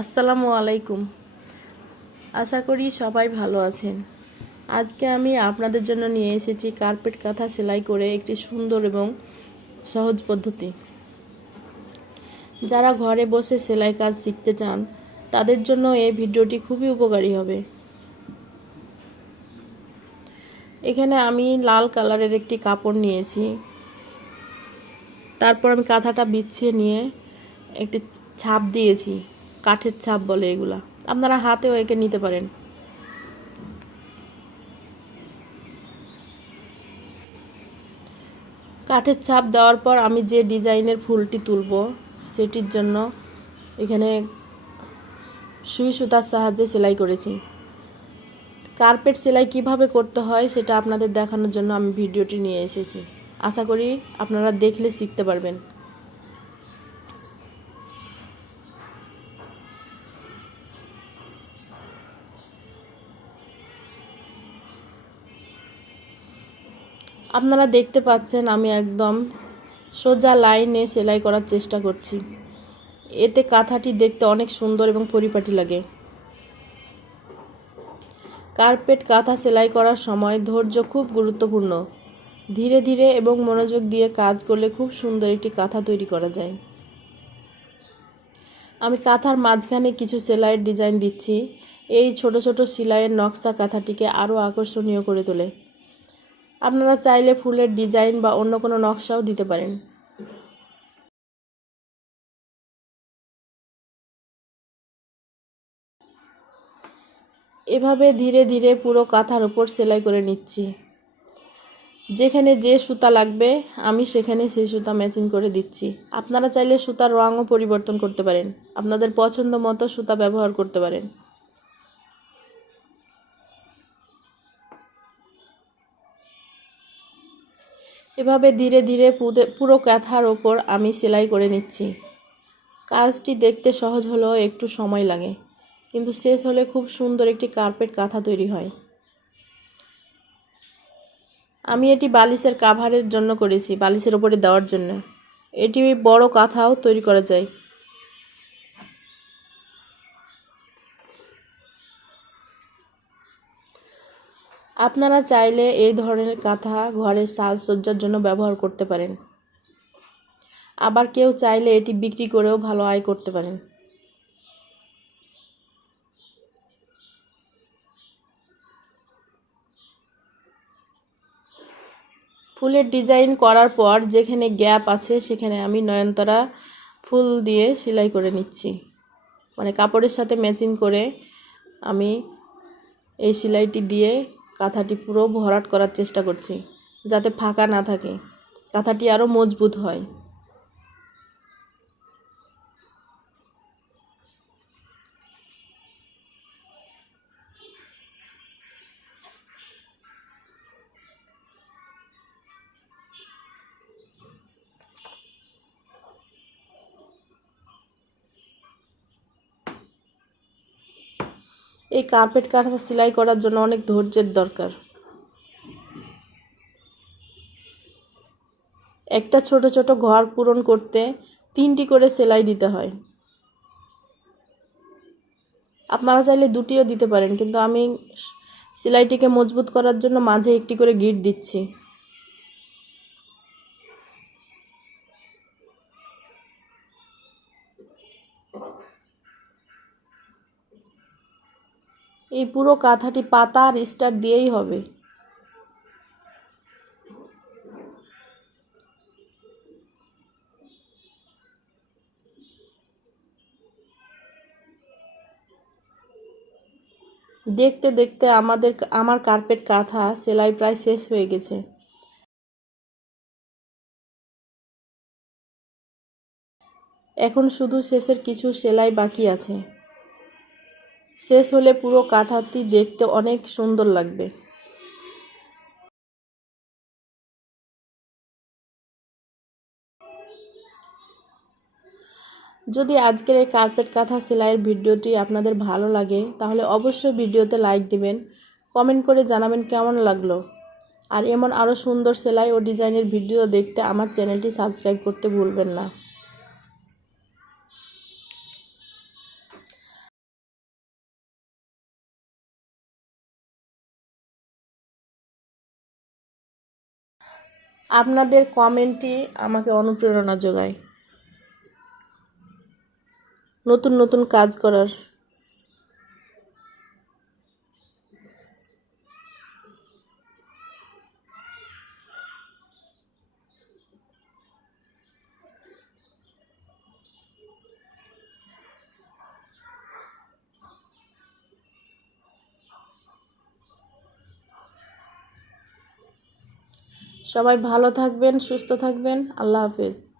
আসসালামু আলাইকুম। আশা করি সবাই ভালো আছেন। আজকে আমি আপনাদের জন্য নিয়ে এসেছি কার্পেট কাঁথা সেলাই করে একটি সুন্দর এবং সহজ পদ্ধতি। যারা ঘরে বসে সেলাই কাজ শিখতে চান তাদের জন্য এই ভিডিওটি খুবই উপকারী হবে। এখানে আমি লাল কালারের একটি কাপড় নিয়েছি। তারপর আমি কাঁথাটা বিছিয়ে নিয়ে একটি ছাপ দিয়েছি, কাঠের ছাপ বলে এগুলা, আপনারা হাতেও এঁকে নিতে পারেন। কাঠের ছাপ দেওয়ার পর আমি যে ডিজাইনের ফুলটি তুলব সেটির জন্য এখানে সুই সুতার সাহায্যে সেলাই করেছি। কার্পেট সেলাই কিভাবে করতে হয় সেটা আপনাদের দেখানোর জন্য আমি ভিডিওটি নিয়ে এসেছি। আশা করি আপনারা দেখলে শিখতে পারবেন। আপনারা দেখতে পাচ্ছেন আমি একদম সোজা লাইনে সেলাই করার চেষ্টা করছি। এতে কাঁথাটি দেখতে অনেক সুন্দর এবং পরিপাটি লাগে। কার্পেট কাঁথা সেলাই করার সময় ধৈর্য খুব গুরুত্বপূর্ণ। ধীরে ধীরে এবং মনোযোগ দিয়ে কাজ করলে খুব সুন্দর একটি কাঁথা তৈরি করা যায়। আমি কাঁথার মাঝখানে কিছু সেলাইয়ের ডিজাইন দিচ্ছি। এই ছোট ছোট সেলাইয়ের নকশা কাঁথাটিকে আরও আকর্ষণীয় করে তোলে। আপনারা চাইলে ফুলের ডিজাইন বা অন্য কোনো নকশাও দিতে পারেন। এভাবে ধীরে ধীরে পুরো কাঁথার উপর সেলাই করে নিচ্ছি। যেখানে যে সুতা লাগবে আমি সেখানে সেই সুতা ম্যাচিং করে দিচ্ছি। আপনারা চাইলে সুতার রঙও পরিবর্তন করতে পারেন, আপনাদের পছন্দ মতো সুতা ব্যবহার করতে পারেন। এভাবে ধীরে ধীরে পুরো কাঁথার ওপর আমি সেলাই করে নিচ্ছি। কাজটি দেখতে সহজ হলেও একটু সময় লাগে, কিন্তু শেষ হলে খুব সুন্দর একটি কার্পেট কাঁথা তৈরি হয়। আমি এটি বালিশের কাভারের জন্য করেছি, বালিশের ওপরে দেওয়ার জন্য। এটি বড় কাঁথাও তৈরি করা যায়। আপনারা চাইলে এই ধরনের কাঁথা ঘরের সাজসজ্জার জন্য ব্যবহার করতে পারেন। আবার কেউ চাইলে এটি বিক্রি করেও ভালো আয় করতে পারেন। ফুলের ডিজাইন করার পর যেখানে গ্যাপ আছে সেখানে আমি নয়নতারা ফুল দিয়ে সেলাই করে নিচ্ছি। মানে কাপড়ের সাথে ম্যাচিং করে আমি এই সেলাইটি দিয়ে কাঁথাটি পুরো ভরাট করার চেষ্টা করছি, যাতে ফাঁকা না থাকে, কাঁথাটি আরও মজবুত হয়। এই কার্পেট কাঁথা সেলাই করার জন্য অনেক ধৈর্যের দরকার। একটা ছোট ছোট ঘর পূরণ করতে 3টি করে সেলাই দিতে হয়। আপনারা চাইলে 2টিও দিতে পারেন, কিন্তু আমি সেলাইটিকে মজবুত করার জন্য মাঝে একটি করে গিঁট দিচ্ছি। এই পুরো কাঁথাটি পাতা আর স্টার দিয়েই হবে। দেখতে দেখতে আমার কার্পেট কাঁথা সেলাই প্রায় শেষ হয়ে গেছে। এখন শুধু শেষের কিছু সেলাই বাকি আছে। শেষ হলে পুরো কাঁথাটি দেখতে অনেক সুন্দর লাগবে। যদি আজকের এই কার্পেট কাঁথা সেলাইয়ের ভিডিওটি আপনাদের ভালো লাগে তাহলে অবশ্যই ভিডিওতে লাইক দিবেন, কমেন্ট করে জানাবেন কেমন লাগলো। আর এমন আরও সুন্দর সেলাই ও ডিজাইনের ভিডিও দেখতে আমার চ্যানেলটি সাবস্ক্রাইব করতে ভুলবেন না। আপনাদের কমেন্টই আমাকে অনুপ্রেরণা যোগায় নতুন নতুন কাজ করার। সবাই ভালো থাকবেন, সুস্থ থাকবেন। আল্লাহ হাফেজ।